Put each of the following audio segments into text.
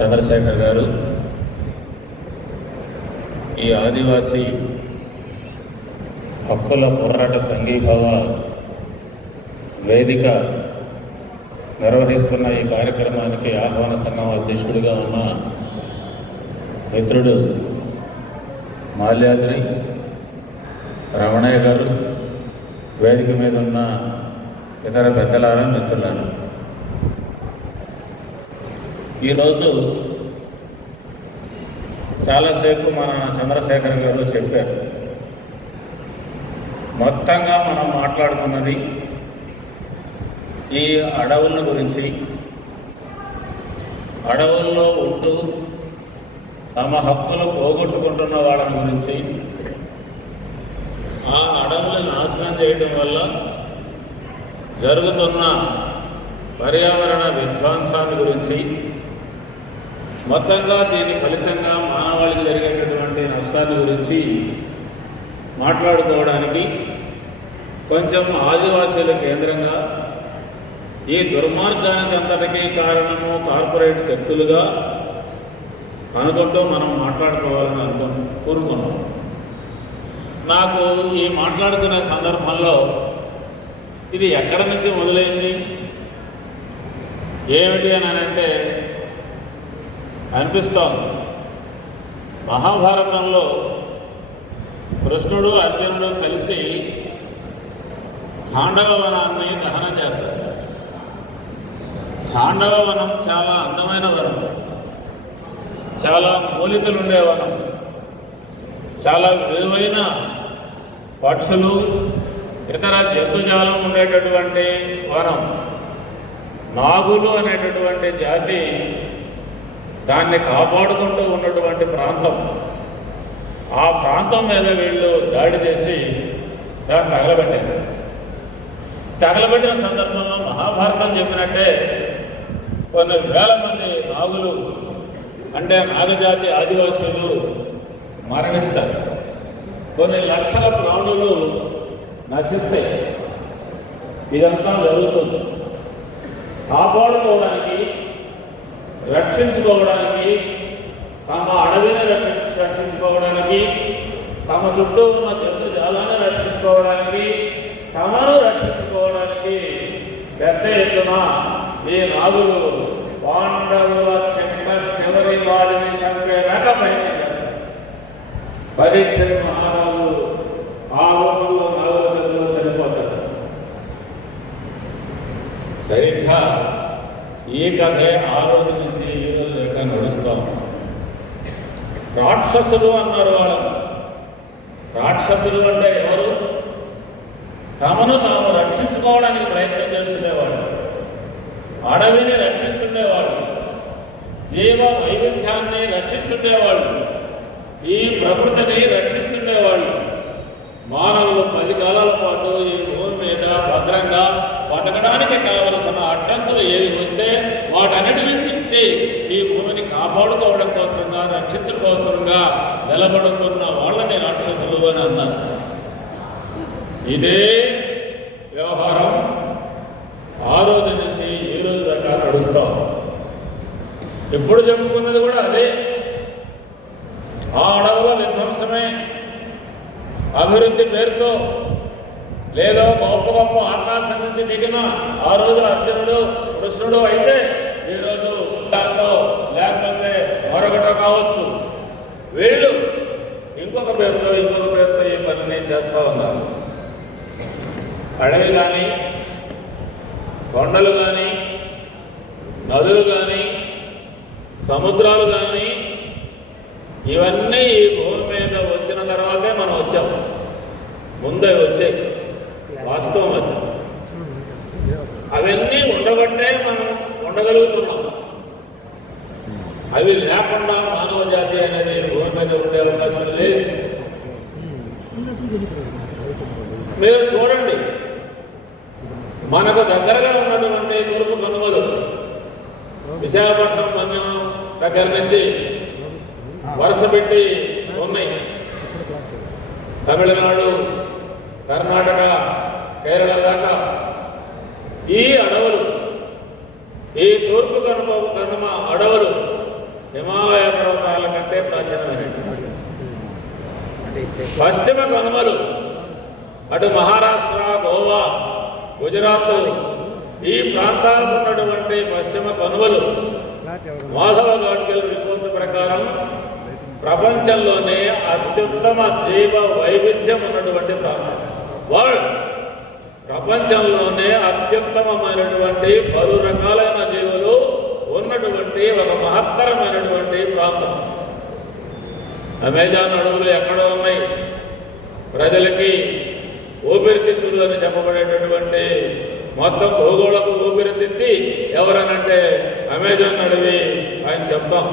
చంద్రశేఖర్ గారు ఈ ఆదివాసీ హక్కుల పోరాట సంఘీభావ వేదిక నిర్వహిస్తున్న ఈ కార్యక్రమానికి ఆహ్వాన సంఘం అధ్యక్షుడిగా ఉన్న మిత్రుడు మాల్యాద్రి రమణయ్య గారు, వేదిక మీద ఉన్న ఇతర పెద్దలారా, మిత్రులారా, ఈరోజు చాలాసేపు మన చంద్రశేఖర్ గారు చెప్పారు. మొత్తంగా మనం మాట్లాడుకున్నది ఈ అడవుల గురించి, అడవుల్లో ఉంటూ తమ హక్కులు పోగొట్టుకుంటున్న వాళ్ళని గురించి, ఆ అడవులను నాశనం చేయడం వల్ల జరుగుతున్న పర్యావరణ విధ్వంసాన్ని గురించి, మొత్తంగా దీని ఫలితంగా మానవాళికి జరిగేటటువంటి నష్టాన్ని గురించి మాట్లాడుకోవడానికి కొంచెం ఆదివాసీల కేంద్రంగా ఈ దుర్మార్గానికి అంతటికీ కారణము కార్పొరేట్ శక్తులుగా అనుకుంటూ మనం మాట్లాడుకోవాలని కోరుకున్నాం. నాకు ఈ మాట్లాడుకునే సందర్భంలో ఇది ఎక్కడి నుంచి మొదలైంది ఏమిటి అని అంటే అనిపిస్తోంది. మహాభారతంలో కృష్ణుడు అర్జునుడు కలిసి ఖాండవ వనాన్ని దహనం చేస్తారు. ఖాండవ వనం చాలా అందమైన వనం, చాలా మూలికలుండే వనం, చాలా విలువైన పక్షులు ఇతర జంతుజాలం ఉండేటటువంటి వనం. నాగులు అనేటటువంటి జాతి దాన్ని కాపాడుకుంటూ ఉన్నటువంటి ప్రాంతం. ఆ ప్రాంతం మీద వీళ్ళు దాడి చేసి దాన్ని తగలబెట్టేస్తారు. తగలబెట్టిన సందర్భంలో మహాభారతం చెప్పినట్టే కొన్ని వేల మంది నాగులు అంటే నాగజాతి ఆదివాసులు మరణిస్తారు. కొన్ని లక్షల ప్రాణులు నశిస్తాయి. ఇదంతా జరుగుతుంది. కాపాడుకోవడానికి, రక్షించుకోవడానికి, తమ అడవిని రక్షించుకోవడానికి, తమ చుట్టూ ఉన్న జంతుజాలాన్ని రక్షించుకోవడానికి, తమను రక్షించుకోవడానికి పెద్ద ఎత్తున ఈ నాగులు పాండవుల చివరి వాడిని చంపేదాకా ప్రయత్నం చేస్తారు. పరీక్షలు మహారాజు ఆ రూపంలో నాగుల చేతిలో చనిపోతారు. సరిగ్గా ఈ కథే ఆ రోజు నుంచి ఈ రోజు లెక్క నడుస్తాం. రాక్షసులు అన్నారు వాళ్ళని. రాక్షసులు అంటే ఎవరు? తమను తాము రక్షించుకోవడానికి ప్రయత్నం చేస్తుండేవాళ్ళు, అడవిని రక్షిస్తుండేవాళ్ళు, జీవ వైవిధ్యాన్ని రక్షిస్తుండేవాళ్ళు, ఈ ప్రకృతిని రక్షిస్తుండేవాళ్ళు. మానవులు 10 కాలాల పాటు ఈ భూమి మీద భద్రంగా బతకడానికి కావలసిన అడ్డంకులు ఏవి వస్తే వాటన్నిటి నుంచి ఈ భూమిని కాపాడుకోవడం కోసంగా, రక్షించడం కోసంగా నిలబడుతున్న వాళ్ళని రాక్షసులు అని అన్నారు. ఇదే వ్యవహారం ఆ రోజు నుంచి ఈ రోజు దాకా నడుస్తాం. ఎప్పుడు చెప్పుకున్నది కూడా అదే. ఆ అడవుల విధ్వంసమే అభివృద్ధి పేరుతో, లేదో గొప్ప గొప్ప ఆకాశం నుంచి దిగిన ఆ రోజు అర్జునుడు కృష్ణుడు అయితే ఈరోజు దాంతో లేకపోతే మరొకటో కావచ్చు, వీళ్ళు ఇంకొక పేరుతో ఈ పనిని చేస్తూ ఉన్నారు. అడవి కానీ, కొండలు కానీ, నదులు కానీ, సముద్రాలు కానీ, ఇవన్నీ ఈ భూమి మీద వచ్చిన తర్వాతే మనం వచ్చాం. ముందే వచ్చాయి, వాస్తవం అది. అవన్నీ ఉండబట్టే మనం ఉండగలుగుతున్నాం. అవి లేకుండా మానవ జాతి అనేది భూమి మీద ఉండే అవకాశం లేదు. మీరు చూడండి, మనకు దగ్గరగా ఉన్నటువంటి తూర్పు కనుమలు విశాఖపట్నం మన్యం దగ్గర నుంచి వరుస పెట్టి ఉన్నాయి. తమిళనాడు, కర్ణాటక, కేరళ దాకా ఈ అడవులు, ఈ తూర్పు కనుమ అడవులు పశ్చిమ కనుమలు అటు మహారాష్ట్ర, గోవా, గుజరాత్ ఈ ప్రాంతాలకు ఉన్నటువంటి పశ్చిమ కనుమలు మాధవ గాడ్గిల్ రిపోర్టు ప్రకారం ప్రపంచంలోనే అత్యుత్తమ జీవ వైవిధ్యం ఉన్నటువంటి ప్రాంతం. వరల్డ్ ప్రపంచంలోనే అత్యుత్తమమైనటువంటి పలు రకాలైన జీవులు ఉన్నటువంటి ఒక మహత్తరమైనటువంటి ప్రాంతం. అమెజాన్ అడవులు ఎక్కడో ఉన్నాయి. ప్రజలకి ఊపిరితిత్తులు అని చెప్పబడేటటువంటి మొత్తం భూగోళపు ఊపిరితిత్తి ఎవరనంటే అమెజాన్ అడవి అని చెప్తాం.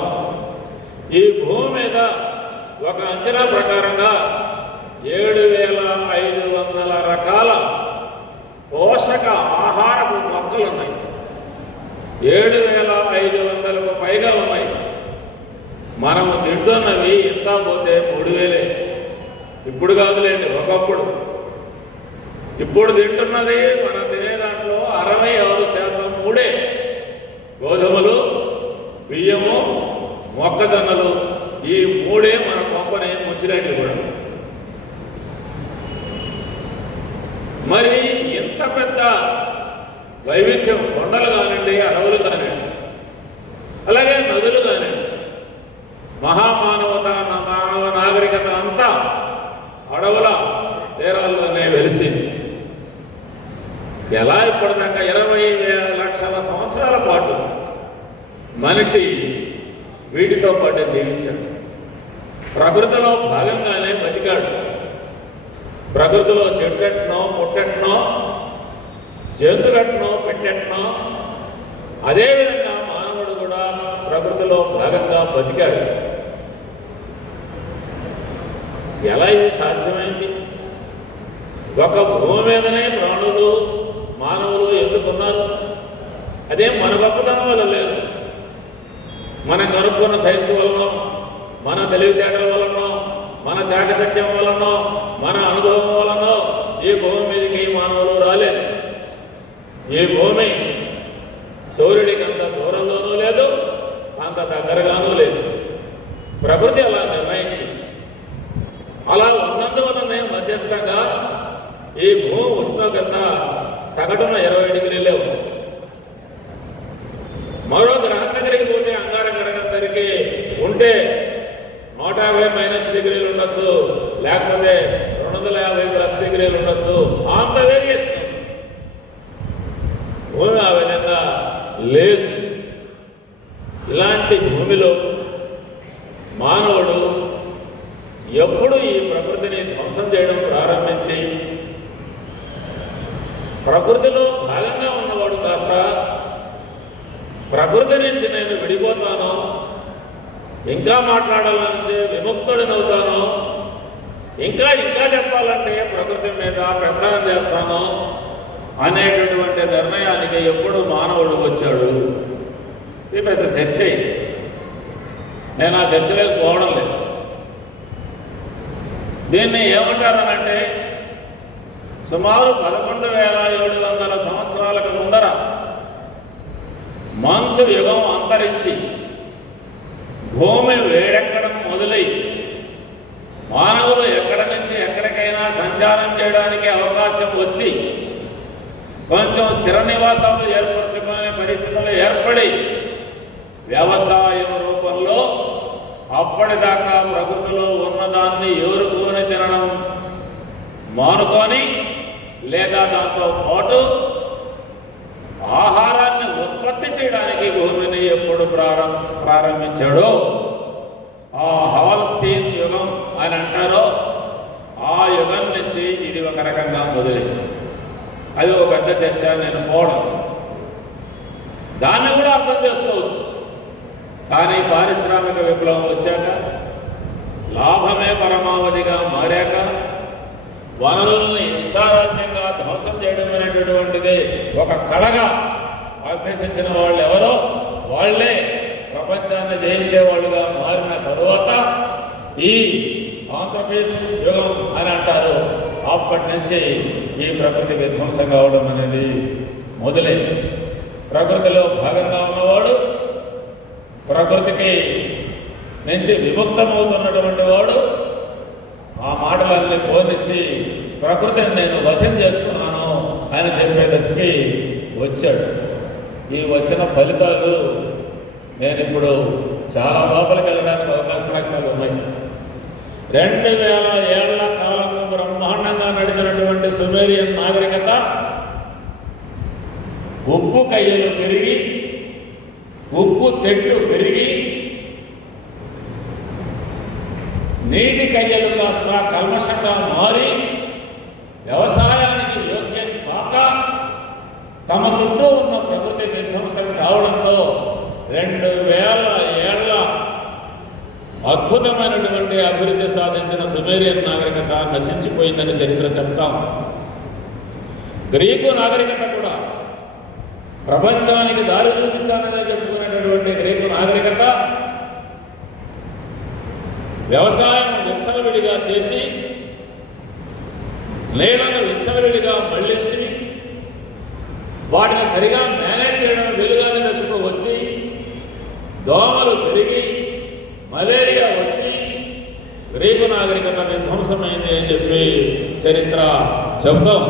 ఈ భూమి మీద ఒక అంచనా ప్రకారంగా 7,500 రకాల పోషక ఆహారపు మొక్కలు ఉన్నాయి. 7,500కు పైగా ఉన్నాయి. మనము తింటున్నవి ఇంత పోతే 3,000. ఇప్పుడు కాదులేండి, ఒకప్పుడు. ఇప్పుడు తింటున్నది మనం తినే దాంట్లో 66% మూడే. గోధుమలు, బియ్యము, మొక్కజొన్నలు, ఈ మూడే మన కొంపని ముచ్చినట్టు కూడా. మరి ఇంత పెద్ద వైవిధ్యం, కొండలు కానివ్వండి, అడవులు కానివ్వండి, అలాగే నదులు కానివ్వండి, మానవ నాగరికత అంతా అడవుల తీరాల్లోనే వెలిసింది. ఎలా ఇప్పటిదాకా 20 లక్షల సంవత్సరాల పాటు మనిషి వీటితో పాటు జీవించాడు. ప్రకృతిలో భాగంగానే బతికాడు. ప్రకృతిలో చెట్టెట్నో, పుట్టెట్నో, జంతుగట్నో, పెట్టెట్నో, అదేవిధంగా మానవుడు కూడా ప్రకృతిలో భాగంగా బతికాడు. ఎలా ఇది సాధ్యమైంది? ఒక భూమి మీదనే ప్రాణులు, మానవులు ఎందుకున్నారు? అదే మన గొప్పతనం వల్ల లేదు. మనం కనుక్కున్న సైన్స్ వలన, మన తెలివితేటల వలన, మన చాకచక్యం వలన, మన అనుభవం వలన ఈ భూమి మీదకి మానవులు రాలేదు. ఈ భూమి సూర్యుడికి అంత దూరంలోనూ లేదు, అంత దగ్గరగానూ లేదు. ప్రకృతి అలా నిర్ణయించింది. అలా ఉన్నందువలనే మధ్యస్థంగా ఈ భూమి ఉష్ణోగ్రత సగటున 20 డిగ్రీలే ఉంది. మరో గ్రహం దగ్గరికి పోతే అంగారక దగ్గరికి ఉంటే 150 డిగ్రీలు ఉండొచ్చు, లేకపోతే 250 డిగ్రీలు ఉండొచ్చు. అంత వేరియేషన్. భూమి ఆ విధంగా లేదు. ఇలాంటి భూమిలో మానవుడు ఎప్పుడు ఈ ప్రకృతిని ధ్వంసం చేయడం ప్రారంభించి ప్రకృతిలో భాగంగా ఉన్నవాడు కాస్త ప్రకృతి నుంచి నేను విడిపోతాను, ఇంకా మాట్లాడాలంటే విముక్తుడినవుతాను, ఇంకా చెప్పాలంటే ప్రకృతి మీద పెత్తనం చేస్తాను అనేటటువంటి నిర్ణయానికి ఎప్పుడు మానవుడు వచ్చాడు. ఇది పెద్ద చర్చ. నేను ఆ చర్చలోకి పోవడం లేదు. దీన్ని ఏమంటారనంటే సుమారు 11,700 సంవత్సరాలకు ముందర మంచు యుగం అంతరించి భూమి వేడెక్కడం మొదలై మానవులు ఎక్కడి నుంచి ఎక్కడికైనా సంచారం చేయడానికి అవకాశం వచ్చి కొంచెం స్థిర నివాసాలు ఏర్పరచుకునే పరిస్థితులు ఏర్పడి వ్యవసాయం రూపంలో అప్పటిదాకా ప్రకృతిలో ఉన్నదాన్ని ఏరుకొని తినడం మానుకొని, లేదా దాంతో పాటు ఆహారాన్ని ఉత్పత్తి చేయడానికి భూమిని ఎప్పుడు ప్రారంభించాడో ఆ హాల్సీన్ యుగం అని అంటారో ఆ యుగం నుంచి ఇది ఒక రకంగా మొదలైంది. అది ఒక పెద్ద చర్చ. నేను పోవడం దాన్ని కూడా అర్థం చేసుకోవచ్చు. కానీ పారిశ్రామిక విప్లవం వచ్చాక, లాభమే పరమావధిగా మారాక, వనరుల్ని ఇష్టారాజ్యంగా ధ్వంసం చేయడం అనేటటువంటిది ఒక కళగా అభ్యసించిన వాళ్ళు ఎవరో వాళ్లే ప్రపంచాన్ని జయించేవాళ్ళుగా మారిన తరువాత ఈ ఆంధ్రప్రదేశ్ యుగం అని అంటారు. అప్పటి నుంచి ఈ ప్రకృతి విధ్వంసం కావడం అనేది మొదలైంది. ప్రకృతిలో భాగంగా ఉన్నవాడు, ప్రకృతికి నుంచి విముక్తమవుతున్నటువంటి వాడు ఆ మాటలన్నీ బోధించి ప్రకృతిని నేను వశం చేసుకున్నాను అని చెప్పే దశకి వచ్చాడు. ఈ వచ్చిన ఫలితాలు నేను ఇప్పుడు చాలా లోపలికి వెళ్ళడానికి అవకాశాలు ఉన్నాయి. 2000 ఏళ్ల కాలము బ్రహ్మాండంగా నడిచినటువంటి సుమేరియన్ నాగరికత ఉప్పు కయ్యలు పెరిగి, ఉప్పు తెట్లు పెరిగి, నీటి కయ్యలు కాస్త కల్మషంగా మారి వ్యవసాయానికి యోగ్యం కాక తమ చుట్టూ ఉన్న ప్రకృతి విధ్వంసం కావడంతో 2000 ఏళ్ల అద్భుతమైనటువంటి అభివృద్ధి సాధించిన సుమేరియన్ నాగరికత నశించిపోయిందని చరిత్ర చెప్తాం. గ్రీకు నాగరికత కూడా ప్రపంచానికి దారి చూపించాలనే చెప్పుకునేటటువంటి గ్రీకు నాగరికత వ్యవసాయం విచ్చలవిడిగా చేసి, నీళ్లను విచ్చలవిడిగా మళ్లించి, వాటిని సరిగా మేనేజ్ చేయడం వెలుగానే దశకు వచ్చి, దోమలు పెరిగి మలేరియా వచ్చి గ్రీకు నాగరికత విధ్వంసమైంది అని చెప్పి చరిత్ర చెబుతాం.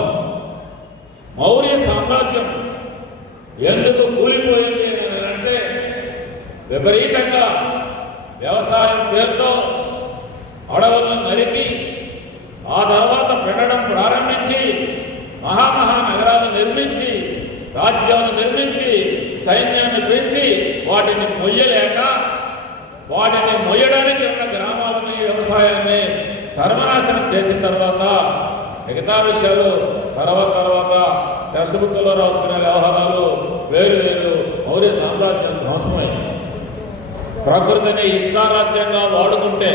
మౌర్య సామ్రాజ్యం ఎందుకు కూలిపోయింది అని అంటే విపరీతంగా వ్యవసాయం పేరుతో అడవులను నరికి ఆ తర్వాత పెట్టడం ప్రారంభించి మహానగరాలు నిర్మించి రాజ్యాలు నిర్మించి సైన్యాన్ని పెంచి వాటిని మొయ్యలేక వాటిని మొయ్యడానికి ఉన్న గ్రామాలని వ్యవసాయాన్ని సర్వనాశనం చేసిన తర్వాత మిగతా విషయాలు తర్వాత టెక్స్ట్ బుక్లో రాసుకునే వ్యవహారాలు వేరు మౌర్య సామ్రాజ్యం ధ్వంసమైంది. ప్రకృతిని ఇష్టారాజ్యంగా వాడుకుంటే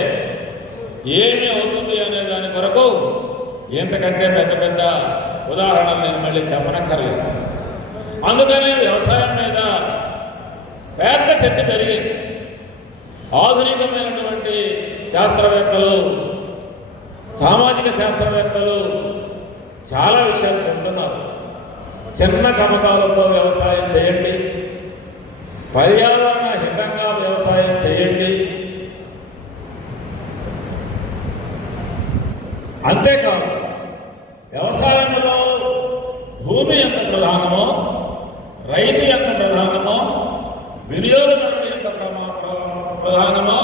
ఏమి అవుతుంది అనే దాని కొరకు ఇంతకంటే పెద్ద ఉదాహరణలు నేను మళ్ళీ చెప్పనక్కర్లేదు. అందుకనే వ్యవసాయం మీద పెద్ద చర్చ జరిగింది. ఆధునికమైనటువంటి శాస్త్రవేత్తలు, సామాజిక శాస్త్రవేత్తలు చాలా విషయాలు చెప్తున్నారు. చిన్న కమతాలతో వ్యవసాయం చేయండి, పర్యావరణ హితంగా వ్యవసాయం చేయండి, అంతేకాదు వ్యవసాయంలో భూమి ఎంత ప్రధానమో, రైతు ఎంత ప్రధానమో, వినియోగదారుడు ఎంత ప్రధానమో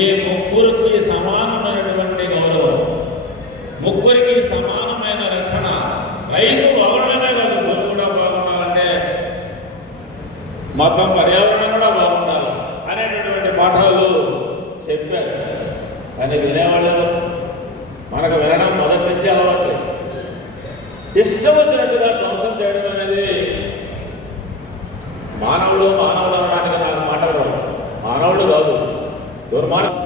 ఈ ముగ్గురికి సమానమైనటువంటి గౌరవం, ముగ్గురికి సమానమైన రక్షణ. రైతు బాగుండడమే కాదు, భూమి కూడా బాగుండాలంటే మొత్తం పర్యావరణం కూడా బాగుండాలి అనేటటువంటి పాఠాలు చెప్పారు. కానీ వినేవాళ్ళు మనకు వినడం మొదటి నుంచి అలవాటు. ఇష్టం వచ్చినట్టుగా ధ్వంసం చేయడం అనేది మానవుడు అనడానికి నాకు మాటలు రావు. మానవుడు కాదు, దుర్మార్గం.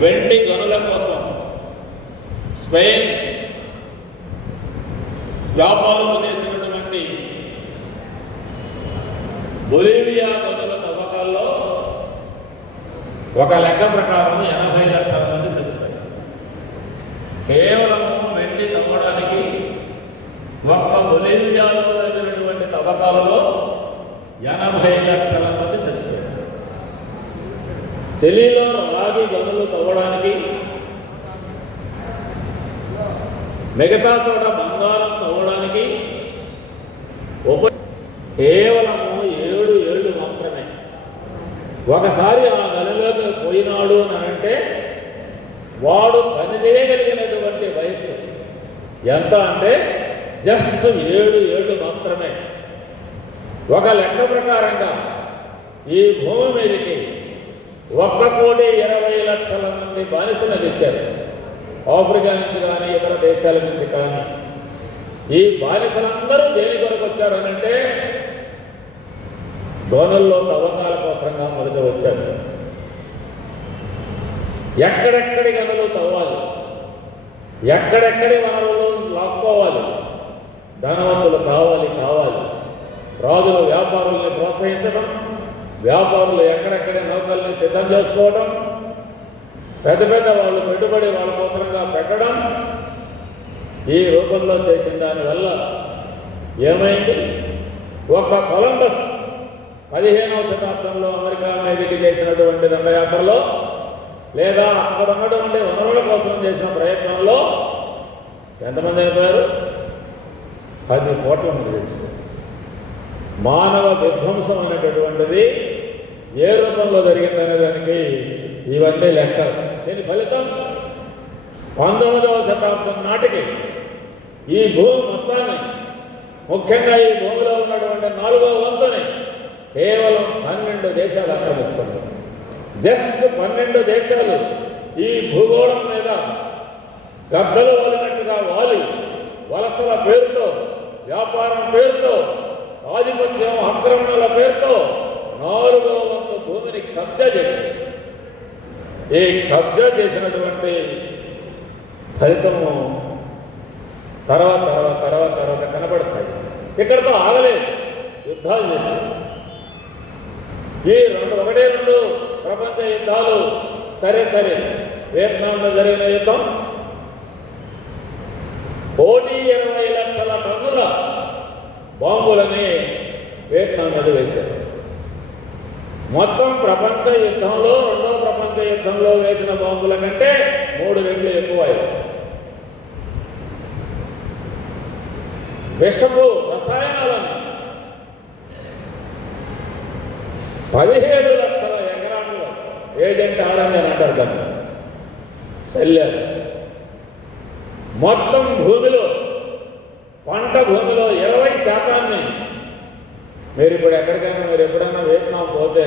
వెండి గనుల కోసం స్పెయిన్ వ్యాపారం చేసినటువంటి బొలీవియా గనుల తవ్వకాల్లో ఒక లెక్క ప్రకారం 80 లక్షల మంది చచ్చిపోయారు. కేవలము వెండి తవ్వడానికి ఒక్క బొలీవియాలో జరిగినటువంటి తవ్వకాలలో 80 లక్షల మంది చచ్చిపోయారు. చిలీలో రాగి గనులు తవ్వడానికి, మిగతా చోట బంగారం తవ్వడానికి కేవలము 7 ఏళ్ళు మాత్రమే. ఒకసారి ఆ గనిలోకి పోయినాడు అని అంటే వాడు పని చేయగలిగినటువంటి వయస్సు ఎంత అంటే జస్ట్ 7 ఏళ్ళు మాత్రమే. ఒక లెక్క ప్రకారంగా ఈ భూమి మీదకి 1,20,00,000 మంది బానిసలను తెచ్చారు. ఆఫ్రికా నుంచి కానీ ఇతర దేశాల నుంచి కానీ. ఈ బానిసలందరూ దేని కొరకు వచ్చారనంటే గనుల్లో తవ్వకాల కోసంగా మొదట వచ్చారు. ఎక్కడెక్కడి గనులు తవ్వాలి, ఎక్కడెక్కడి వనరులు లాక్కోవాలి, ధనవంతులు కావాలి. రాజులు వ్యాపారుల్ని ప్రోత్సహించడం, వ్యాపారులు ఎక్కడెక్కడి నౌకల్ని సిద్ధం చేసుకోవడం, పెద్ద వాళ్ళు పెట్టుబడి వాళ్ళ కోసంగా పెట్టడం, ఈ రూపంలో చేసిన దానివల్ల ఏమైంది? ఒక్క కొలంబస్ 15వ శతాబ్దంలో అమెరికా మీదకి చేసినటువంటి దండయాత్రలో లేదా అక్కడ ఉన్నటువంటి వనరుల కోసం చేసిన ప్రయత్నంలో ఎంతమంది అయిపోయారు? 10 కోట్ల మంది తెచ్చుకో. మానవ విధ్వంసం అనేటటువంటిది ఏ రూపంలో జరిగిందనే దానికి ఇవన్నీ లెక్కలు. దీని ఫలితం 19వ శతాబ్దం నాటికి ఈ భూమి మొత్తాన్ని, ముఖ్యంగా ఈ భూమిలో ఉన్నటువంటి 4వ వంతుని కేవలం 12 దేశాలు ఆక్రమించుకున్నారు. జస్ట్ 12 దేశాలు ఈ భూగోళం మీద గద్దలు వాలినట్టుగా వాలి వలసల పేరుతో, వ్యాపారం పేరుతో, ఆధిపత్యం ఆక్రమణల పేరుతో 4వ వంతు భూమిని కబ్జా చేసింది. ఈ కబ్జా చేసినటువంటి ఫలితము తర్వాత కనబడసాగి. ఇక్కడతో ఆగలేదు, యుద్ధాలు చేశారు. ఈ 1-2 ప్రపంచ యుద్ధాలు సరే. వియత్నాంలో జరిగిన యుద్ధం 1,20 లక్షల టన్నుల బాంబులని వియత్నాం మీద వేశారు. మొత్తం ప్రపంచ యుద్ధంలో, 2వ ప్రపంచ యుద్ధంలో వేసిన బాంబుల కంటే 3 రెట్లు ఎక్కువ. విషపు రసాయనాలను 17 లక్షల ఎకరాల్లో ఏజెంట్ ఆరెంజ్ అని అంటారు దాన్ని, సెల్లారు. మొత్తం భూమిలో, పంట భూమిలో 20% మీరు ఇప్పుడు ఎప్పుడైనా వియత్నాం పోతే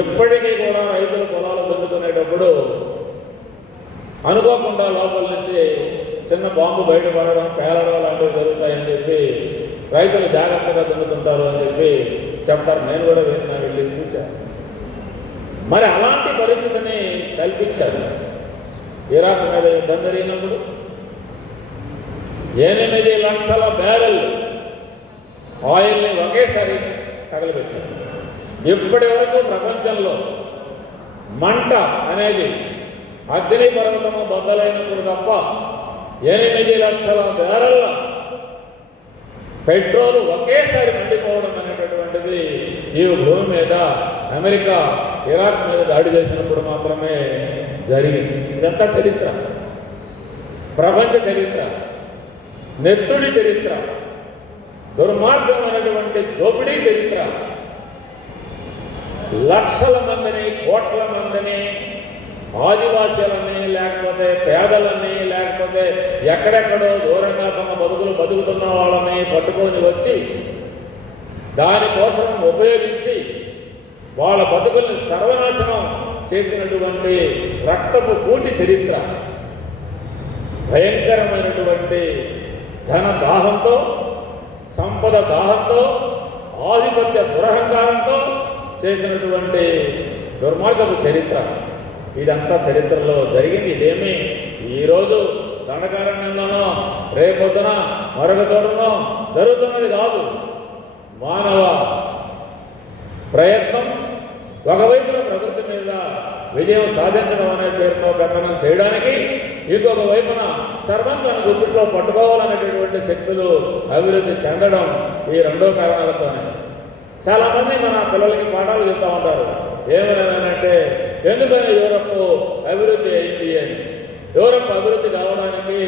ఇప్పటికీ కూడా రైతులు పొలాలు దున్నుకునేటప్పుడు అనుకోకుండా లోపల నుంచి చిన్న బాంబు బయటపడడం, పేలడం లాంటివి జరుగుతాయని చెప్పి రైతులు జాగ్రత్తగా దున్నుతుంటారు అని చెప్పి చెప్తారు. నేను కూడా వియత్నాం వెళ్ళి చూశాను. మరి అలాంటి పరిస్థితిని కల్పించారు. ఇరాక్ మీద యుద్ధం జరిగినప్పుడు 8 లక్షల బ్యారెల్ ఆయిల్ని ఒకేసారి తగలబెట్టారు. ఇప్పటి వరకు ప్రపంచంలో మంట అనేది అగ్ని పర్వతము బద్దలైనప్పుడు తప్ప 8 లక్షల బ్యారెల్ల పెట్రోల్ ఒకేసారి మండిపోవడం అనేటటువంటిది ఈ భూమి మీద అమెరికా ఇరాక్ మీద దాడి చేసినప్పుడు మాత్రమే జరిగింది. ఇదంతా చరిత్ర, ప్రపంచ చరిత్ర, నెత్తుడి చరిత్ర, దుర్మార్గమైనటువంటి దోపిడీ చరిత్ర. లక్షల మందిని, కోట్ల మందిని, ఆదివాసీలని, లేకపోతే పేదలని, లేకపోతే ఎక్కడెక్కడో దూరంగా తమ బతుకులు బతుకుతున్న వాళ్ళని పట్టుకొని వచ్చి దానికోసం ఉపయోగించి వాళ్ళ బతుకుల్ని సర్వనాశనం చేసినటువంటి రక్తపు కూటి చరిత్ర. భయంకరమైనటువంటి ధన దాహంతో, సంపద దాహంతో, ఆధిపత్య దురహంకారంతో చేసినటువంటి దుర్మార్గపు చరిత్ర. ఇదంతా చరిత్రలో జరిగింది. ఇదేమి ఈరోజు దండకారణ్యంలోనో రేపొద్దున మరొక చోటనో జరుగుతున్నది కాదు. మానవ ప్రయత్నం ఒకవైపున ప్రకృతి మీద విజయం సాధించడం అనే పేరుతో పెత్తనం చేయడానికి, ఇంకొక వైపున సర్వం తన గుప్పిట్లో పట్టుకోవాలనేటటువంటి శక్తులు అభివృద్ధి చెందడం ఈ 2 కారణాలతోనే. చాలామంది మన పిల్లలకి పాఠాలు చెప్తూ ఉంటారు. ఏమనంటే ఎందుకని యూరప్ అభివృద్ధి అయింది అని. యూరప్ అభివృద్ధి కావడానికి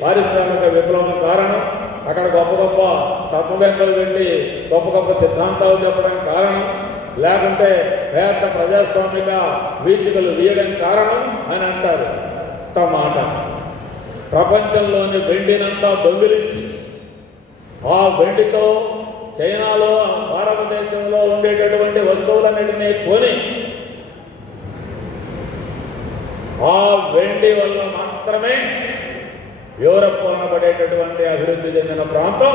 పారిశ్రామిక విప్లవం కారణం, అక్కడ గొప్ప గొప్ప తత్వవేత్తలు వెళ్ళి గొప్ప గొప్ప సిద్ధాంతాలు చెప్పడం కారణం, లేకుంటే పేద ప్రజాస్వామిక వీచికలు వీయడం కారణం అని అంటారు. మాట ప్రపంచంలోని వెండినంతా దొంగిలించి ఆ వెండితో చైనాలో, భారతదేశంలో ఉండేటటువంటి వస్తువులన్నిటినీ కొని ఆ వెండి వల్ల మాత్రమే యూరప్ అనబడేటటువంటి అభివృద్ధి చెందిన ప్రాంతం